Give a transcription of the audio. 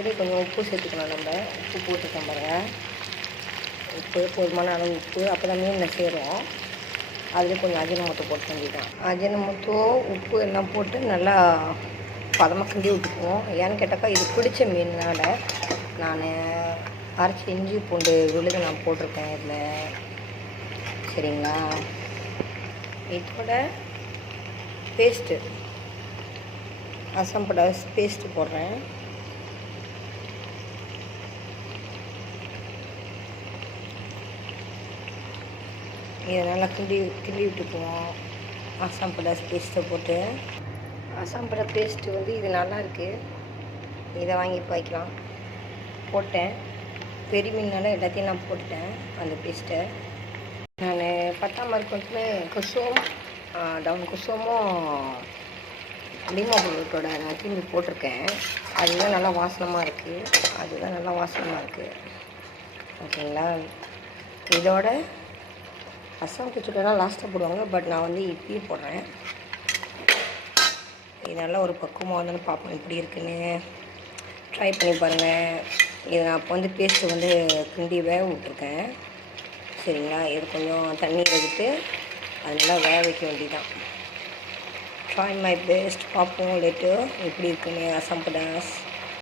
அதுலேயே கொஞ்சம் உப்பு சேர்த்துக்கணும். நம்ம உப்பு போட்டுக்கோம் பாருங்கள். உப்பு போதுமான அளவு உப்பு, அப்போ தான் மீனில் சேரும். அதுலேயே கொஞ்சம் அஜினமோட்டோ போட்டு வேண்டியதான். அஜினமோட்டோ உப்பு எல்லாம் போட்டு நல்லா பதமாக கிண்டி விட்டுக்குவோம். ஏன்னு கேட்டாக்கா இது பிடிச்ச மீனால் நான் அரைச்சி இஞ்சி பூண்டு விழுது நான் போட்டிருக்கேன் இதில். சரிங்களா? இதோட பேஸ்ட்டு அசம்படை பேஸ்ட்டு போடுறேன். இதை நல்லா கிண்டி விட்டுக்குவோம். அசாம்படை பேஸ்ட்டை போட்டு, அசாம்படை பேஸ்ட்டு வந்து இது நல்லாயிருக்கு. இதை வாங்கி பாய்க்கலாம். போட்டேன். பெரிய மீனால எல்லாத்தையும் நான் போட்டுட்டேன் அந்த பேஸ்ட்டை. நான் 10ஆம் மார்க்கத்தில் குசோம் டவுன் குசோமும் லீமா பவுடரோட நான் திரும்பி போட்டிருக்கேன். அதுதான் நல்லா வாசனமாக இருக்குது. ஓகேங்களா? இதோட அசாம் கிச்சடிலாம் லாஸ்ட்டாக போடுவாங்க. பட் நான் வந்து இப்பயும் போடுறேன். இது நல்லா ஒரு பக்குவமாக வந்து பார்ப்போம் எப்படி இருக்குன்னு. ட்ரை பண்ணி பாருங்கள். இது நான் அப்போ வந்து பேஸ்ட்டு வந்து கிண்டி வேக விட்ருக்கேன். சரிங்களா? இது கொஞ்சம் தண்ணி எடுத்து அது நல்லா வேக வைக்க வேண்டியதான். Try my best. பார்ப்போம் லேட்டு எப்படி இருக்குன்னு அசாம்படாஸ்.